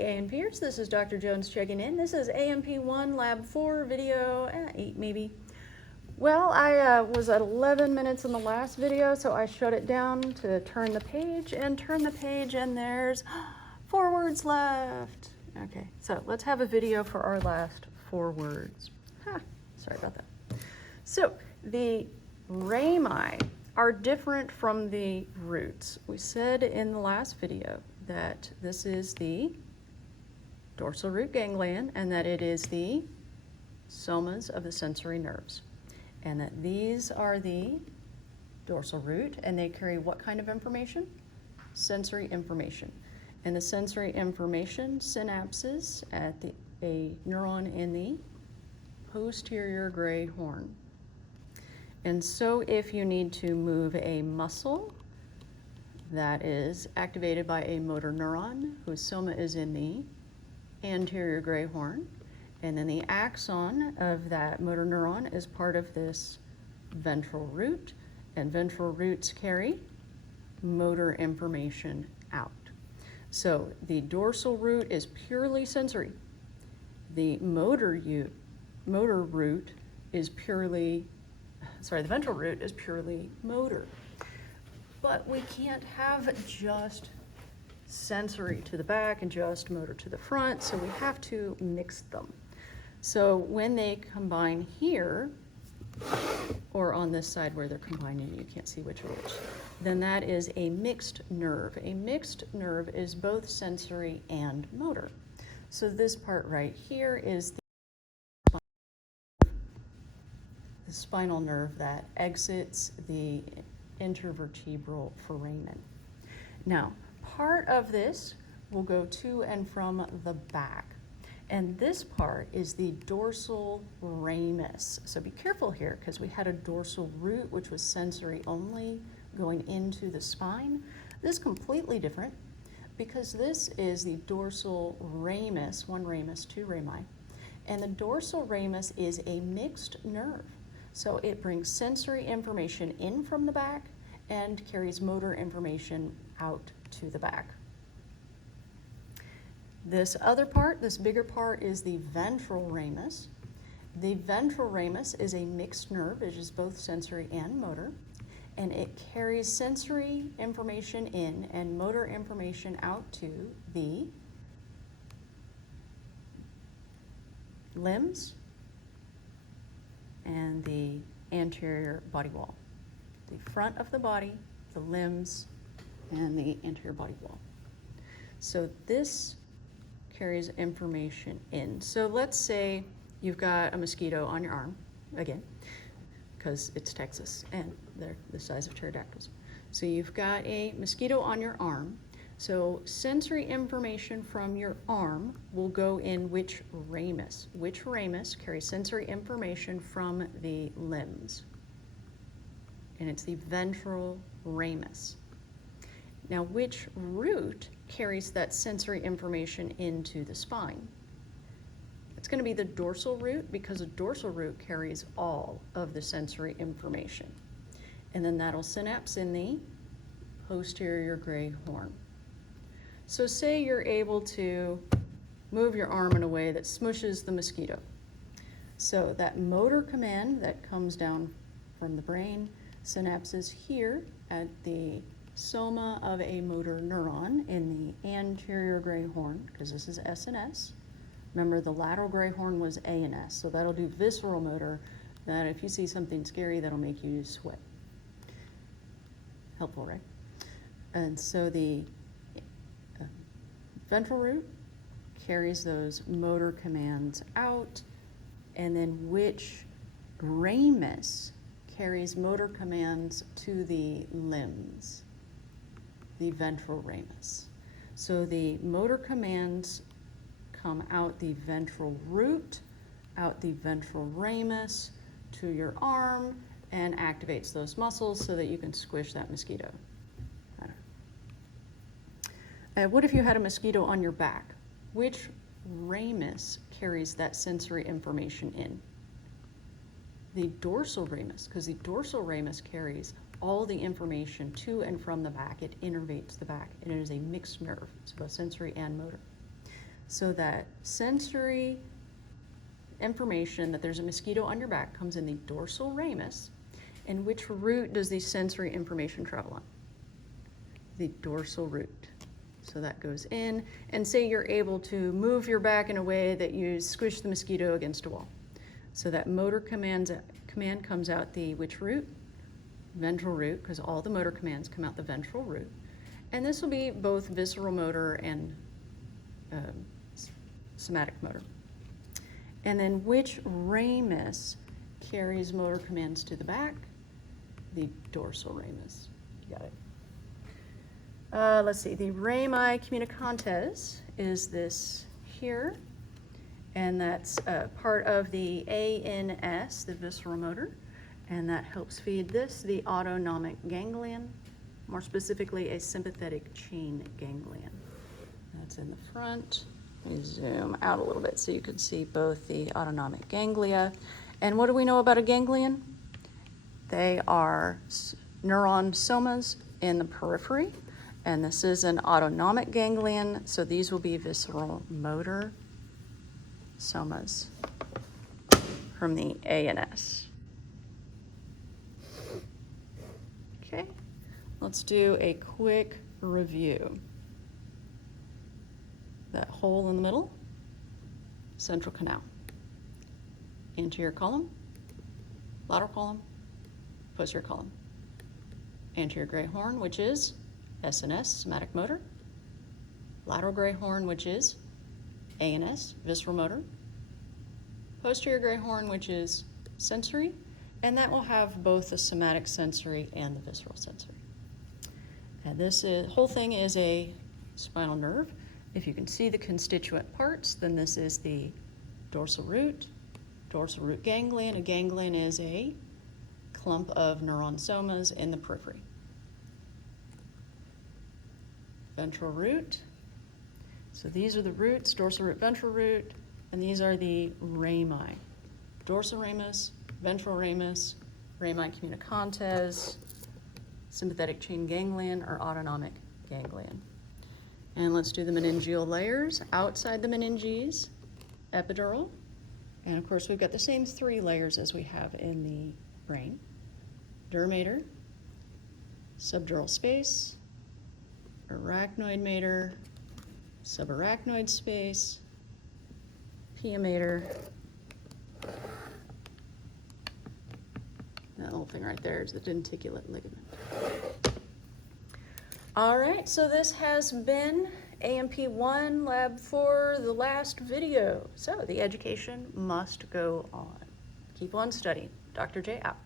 A&Pers, this is Dr. Jones checking in. This is A&P 1, Lab 4, video 8 maybe. Well, I was at 11 minutes in the last video, so I shut it down to turn the page, and there's 4 words left. Okay, so let's have a video for our last 4 words. Sorry about that. So the rami are different from the roots. We said in the last video that this is the dorsal root ganglion and that it is the somas of the sensory nerves, and that these are the dorsal root, and they carry what kind of information? Sensory information. And the sensory information synapses at a neuron in the posterior gray horn. And so if you need to move a muscle that is activated by a motor neuron whose soma is in the anterior gray horn, and then the axon of that motor neuron is part of this ventral root, and ventral roots carry motor information out. So the dorsal root is purely sensory. The the ventral root is purely motor. But we can't have just sensory to the back and just motor to the front, so we have to mix them. So when they combine here, or on this side where they're combining, you can't see which are which, then that is a mixed nerve. A mixed nerve is both sensory and motor. So this part right here is the spinal nerve that exits the intervertebral foramen. Now, part of this will go to and from the back, and this part is the dorsal ramus. So be careful here, because we had a dorsal root, which was sensory only, going into the spine. This is completely different, because this is the dorsal ramus, 1 ramus, 2 rami, and the dorsal ramus is a mixed nerve. So it brings sensory information in from the back and carries motor information out to the back. This other part, this bigger part, is the ventral ramus. The ventral ramus is a mixed nerve. It is both sensory and motor, and it carries sensory information in and motor information out to the limbs and the anterior body wall. The front of the body, the limbs, and the anterior body wall. So this carries information in. So let's say you've got a mosquito on your arm, again, because it's Texas and they're the size of pterodactyls. So you've got a mosquito on your arm. So sensory information from your arm will go in which ramus? Which ramus carries sensory information from the limbs? And it's the ventral ramus. Now, which root carries that sensory information into the spine? It's going to be the dorsal root, because a dorsal root carries all of the sensory information. And then that'll synapse in the posterior gray horn. So say you're able to move your arm in a way that smushes the mosquito. So that motor command that comes down from the brain synapses here at the soma of a motor neuron in the anterior gray horn, because this is S and S. Remember, the lateral gray horn was A and S, so that'll do visceral motor, that if you see something scary, that'll make you sweat. Helpful, right? And so the ventral root carries those motor commands out, and then which ramus carries motor commands to the limbs? The ventral ramus. So the motor commands come out the ventral root, out the ventral ramus to your arm, and activates those muscles so that you can squish that mosquito. What if you had a mosquito on your back? Which ramus carries that sensory information in? The dorsal ramus, because the dorsal ramus carries all the information to and from the back. It innervates the back, and it is a mixed nerve. It's both sensory and motor. So that sensory information that there's a mosquito on your back comes in the dorsal ramus. And which root does the sensory information travel on? The dorsal root. So that goes in, and say you're able to move your back in a way that you squish the mosquito against a wall. So that motor command comes out the which root? Ventral root, because all the motor commands come out the ventral root. And this will be both visceral motor and somatic motor. And then which ramus carries motor commands to the back? The dorsal ramus. You got it. Let's see, the rami communicantes is this here, and that's part of the ANS, the visceral motor, and that helps feed this, the autonomic ganglion, more specifically a sympathetic chain ganglion. That's in the front. Let me zoom out a little bit so you can see both the autonomic ganglia. And what do we know about a ganglion? They are neuron somas in the periphery. And this is an autonomic ganglion, so these will be visceral motor somas from the ANS. Okay, let's do a quick review. That hole in the middle, central canal. Anterior column, lateral column, posterior column. Anterior gray horn, which is SNS, somatic motor. Lateral gray horn, which is ANS, visceral motor. Posterior gray horn, which is sensory, and that will have both the somatic sensory and the visceral sensory. And this whole thing is a spinal nerve. If you can see the constituent parts, then this is the dorsal root ganglion. A ganglion is a clump of neuron somas in the periphery. Ventral root. So these are the roots, dorsal root, ventral root, and these are the rami. Dorsal ramus, ventral ramus, rami communicantes, sympathetic chain ganglion, or autonomic ganglion. And let's do the meningeal layers. Outside the meninges, epidural. And of course, we've got the same 3 layers as we have in the brain. Dura mater, subdural space, arachnoid mater, subarachnoid space, pia mater. That little thing right there is the denticulate ligament. All right, so this has been A&P1 Lab 4, the last video. So the education must go on. Keep on studying. Dr. J out.